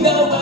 não há